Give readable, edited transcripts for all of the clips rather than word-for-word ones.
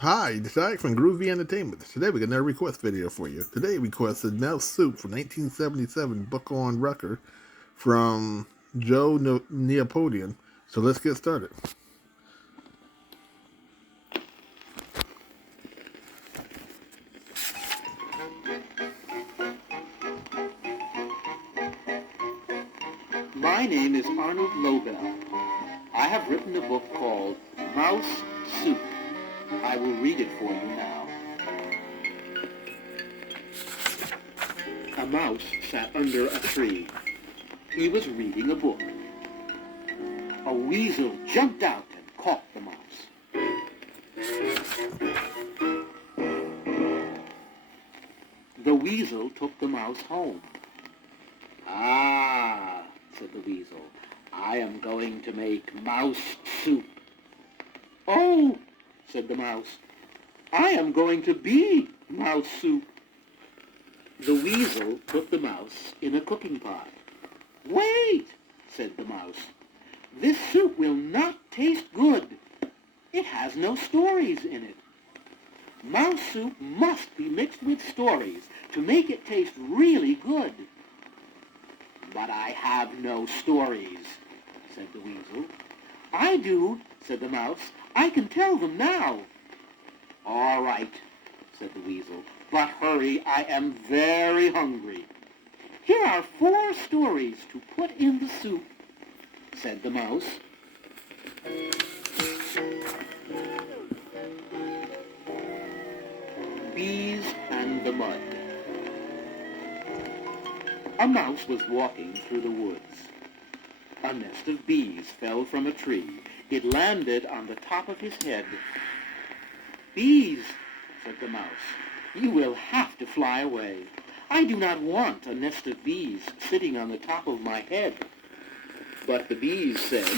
Hi, this is Alex from Groovy Entertainment. Today we got another request video for you. Today we requested Mouse Soup from 1977 book on record from Joe Neapolitan. So let's get started. My name is Arnold Lobel. I have written a book called Mouse Soup. I will read it for you now. A mouse sat under a tree. He was reading a book. A weasel jumped out and caught the mouse. The weasel took the mouse home. "Ah," said the weasel, "I am going to make mouse soup." "Oh," said the mouse, "I am going to be mouse soup." The weasel put the mouse in a cooking pot. "Wait," said the mouse, "this soup will not taste good. It has no stories in it. Mouse soup must be mixed with stories to make it taste really good." "But I have no stories," said the weasel. "I do," said the mouse. "I can tell them now." "All right," said the weasel, "but hurry, I am very hungry." "Here are 4 stories to put in the soup," said the mouse. Bees and the Mud. A mouse was walking through the woods. A nest of bees fell from a tree. It landed on the top of his head. "Bees," said the mouse, "you will have to fly away. I do not want a nest of bees sitting on the top of my head." But the bees said,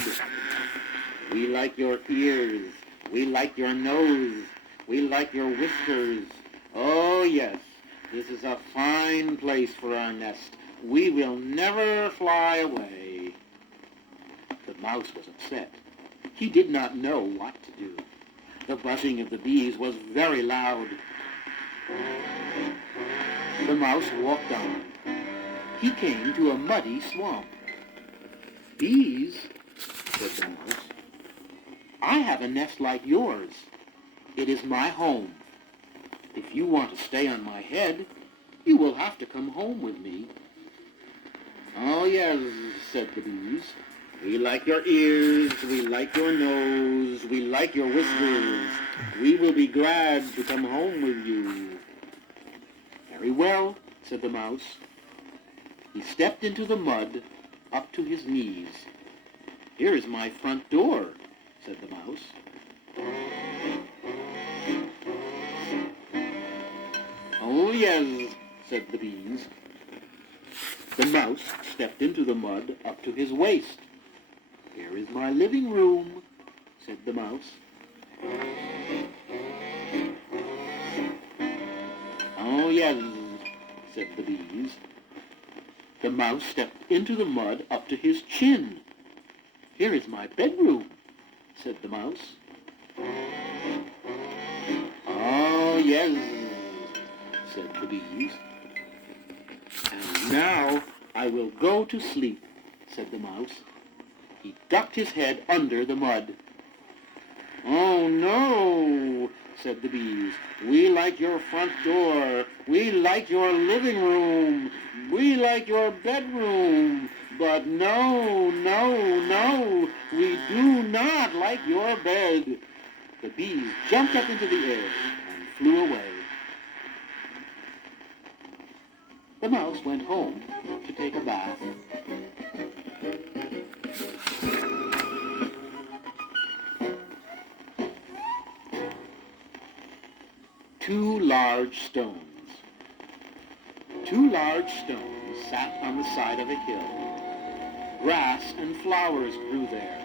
"We like your ears. We like your nose. We like your whiskers. Oh, yes, this is a fine place for our nest. We will never fly away." The mouse was upset. He did not know what to do. The buzzing of the bees was very loud. The mouse walked on. He came to a muddy swamp. "Bees," said the mouse, "I have a nest like yours. It is my home. If you want to stay on my head, you will have to come home with me." "Oh, yes," said the bees. "We like your ears, we like your nose, we like your whiskers. We will be glad to come home with you." "Very well," said the mouse. He stepped into the mud up to his knees. "Here is my front door," said the mouse. "Oh, yes," said the bees. The mouse stepped into the mud up to his waist. "Here is my living room," said the mouse. "Oh, yes," said the bees. The mouse stepped into the mud up to his chin. "Here is my bedroom," said the mouse. "Oh, yes," said the bees. "And now I will go to sleep," said the mouse. He ducked his head under the mud. "Oh, no," said the bees. "We like your front door. We like your living room. We like your bedroom. But no, no, no, we do not like your bed." The bees jumped up into the air and flew away. The mouse went home to take a bath. Two large stones. Two large stones sat on the side of a hill. Grass and flowers grew there.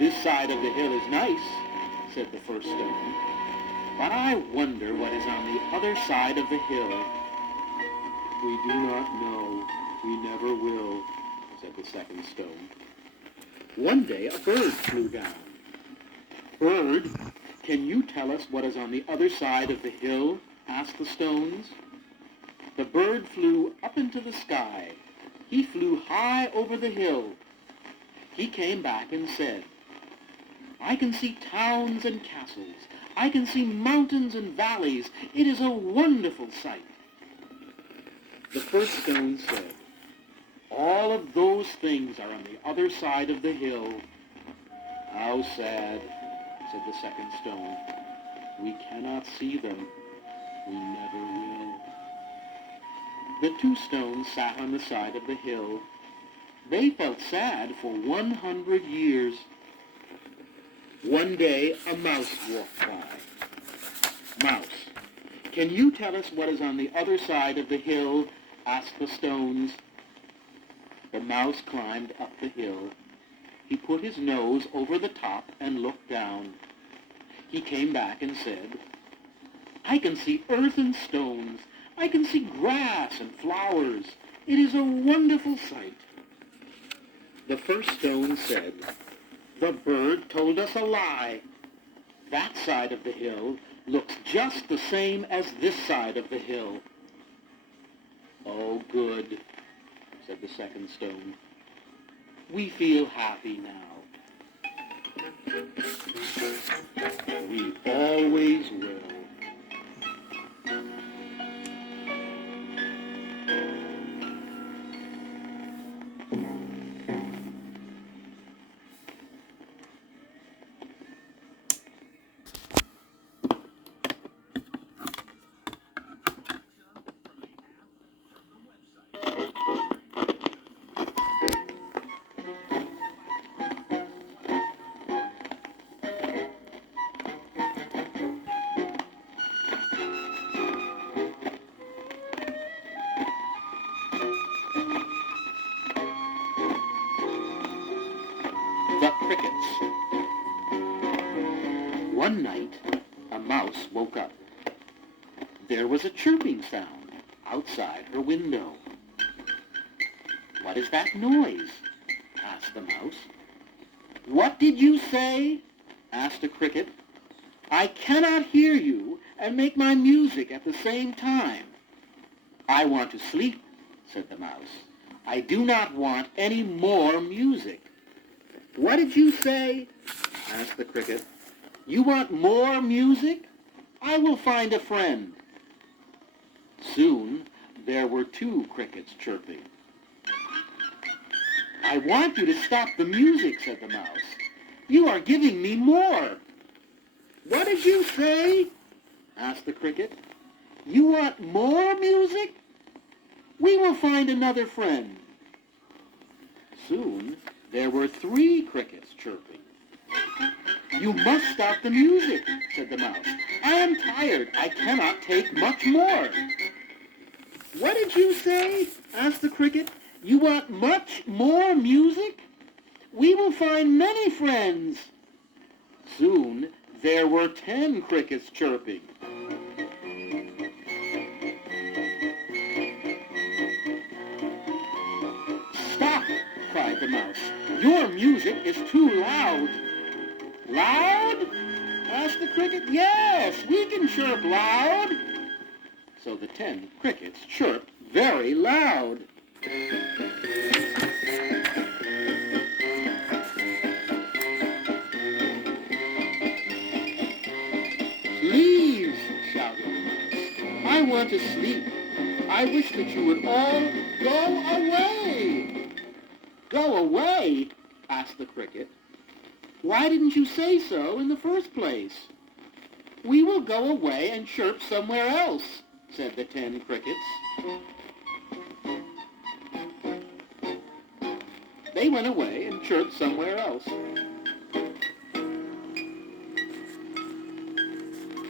"This side of the hill is nice," said the first stone. "But I wonder what is on the other side of the hill." "We do not know. We never will," said the second stone. One day a bird flew down. "Bird," Can you tell us what is on the other side of the hill? Asked the stones. The bird flew up into the sky. He flew high over the hill. He came back and said, I can see towns and castles. I can see mountains and valleys. It is a wonderful sight. The first stone said, all of those things are on the other side of the hill. How sad, said the second stone. We cannot see them. We never will. The two stones sat on the side of the hill. They felt sad for 100 years. One day, a mouse walked by. Mouse, can you tell us what is on the other side of the hill? Asked the stones. The mouse climbed up the hill. He put his nose over the top and looked down. He came back and said, I can see earth and stones. I can see grass and flowers. It is a wonderful sight. The first stone said, the bird told us a lie. That side of the hill looks just the same as this side of the hill. Oh, good, said the second stone. We feel happy now. We always will. The crickets. One night, a mouse woke up. There was a chirping sound outside her window. What is that noise? Asked the mouse. What did you say? Asked a cricket. I cannot hear you and make my music at the same time. I want to sleep, said the mouse. I do not want any more music. What did you say? Asked the cricket. You want more music? I will find a friend. Soon there were two crickets chirping. I want you to stop the music, said the mouse. You are giving me more. What did you say? Asked the cricket. You want more music? We will find another friend. Soon there were three crickets chirping. You must stop the music, said the mouse. I am tired. I cannot take much more. What did you say? Asked the cricket. You want much more music? We will find many friends. Soon there were 10 crickets chirping. Stop, cried the mouse. Your music is too loud. Loud? Asked the cricket. Yes, we can chirp loud. So the 10 crickets chirped very loud. Please, shouted the mouse. I want to sleep. I wish that you would all go away. Go away? Asked the cricket. Why didn't you say so in the first place? We will go away and chirp somewhere else, said the 10 crickets. They went away and chirped somewhere else.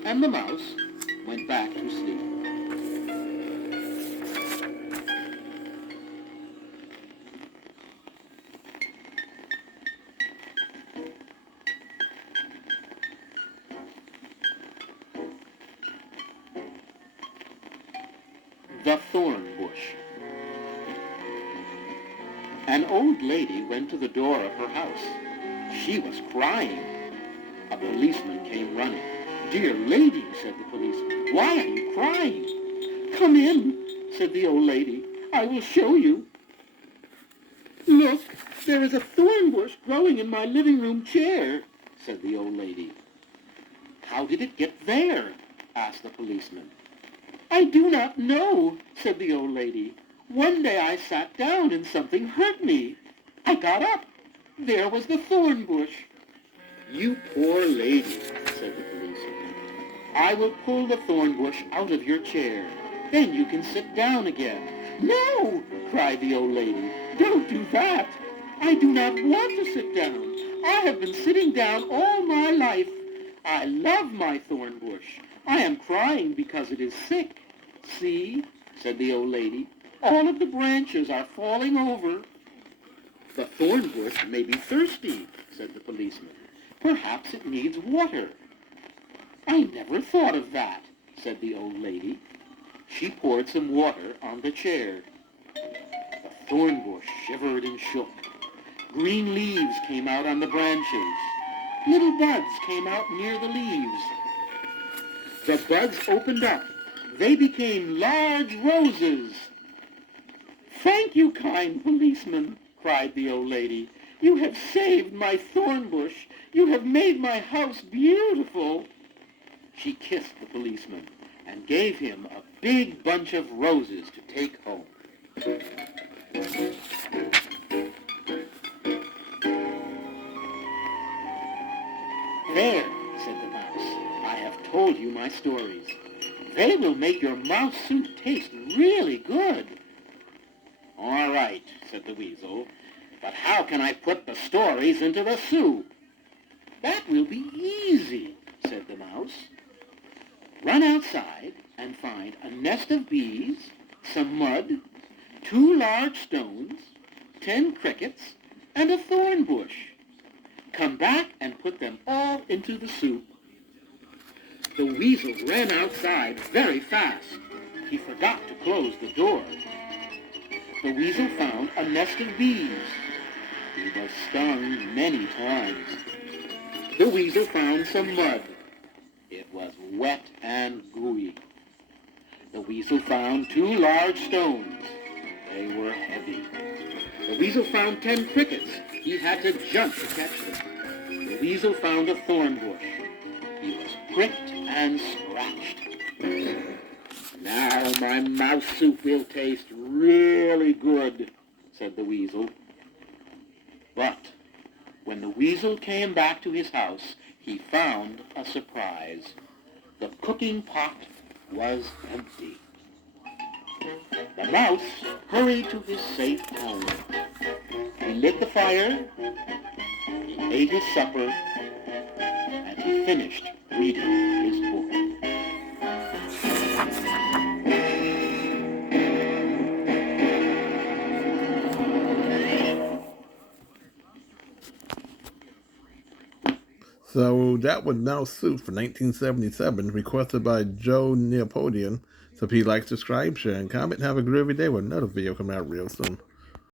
And the mouse went back to sleep. The Thorn Bush. An old lady went to the door of her house. She was crying. A policeman came running. "Dear lady," said the policeman, "why are you crying?" "Come in," said the old lady. "I will show you." "Look, there is a thorn bush growing in my living room chair," said the old lady. "How did it get there?" asked the policeman. "I do not know," said the old lady. "One day I sat down and something hurt me. I got up. There was the thorn bush." "You poor lady," said the policeman. "I will pull the thorn bush out of your chair. Then you can sit down again." "No," cried the old lady. "Don't do that. I do not want to sit down. I have been sitting down all my life. I love my thorn bush. I am crying because it is sick. See," said the old lady, "all of the branches are falling over." "The thorn bush may be thirsty," said the policeman. "Perhaps it needs water." "I never thought of that," said the old lady. She poured some water on the chair. The thorn bush shivered and shook. Green leaves came out on the branches. Little buds came out near the leaves. The buds opened up. They became large roses. "Thank you, kind policeman," cried the old lady. "You have saved my thorn bush. You have made my house beautiful." She kissed the policeman and gave him a big bunch of roses to take home. "There," said the mouse, "I have told you my stories. They will make your mouse soup taste really good." "All right," said the weasel, "but how can I put the stories into the soup?" "That will be easy," said the mouse. "Run outside and find a nest of bees, some mud, 2 large stones, 10 crickets, and a thorn bush. Come back and put them all into the soup." The weasel ran outside very fast. He forgot to close the door. The weasel found a nest of bees. He was stung many times. The weasel found some mud. It was wet and gooey. The weasel found 2 large stones. They were heavy. The weasel found 10 crickets. He had to jump to catch them. The weasel found a thorn bush. He was pricked and scratched. "Now my mouse soup will taste really good," said the weasel. But when the weasel came back to his house, he found a surprise. The cooking pot was empty. The mouse hurried to his safe home. He lit the fire, he ate his supper, and he finished reading his book. So that was Mouse Soup for 1977, requested by Joe Neapolitan. So if you like, subscribe, share, and comment, have a groovy day with another video coming out real soon.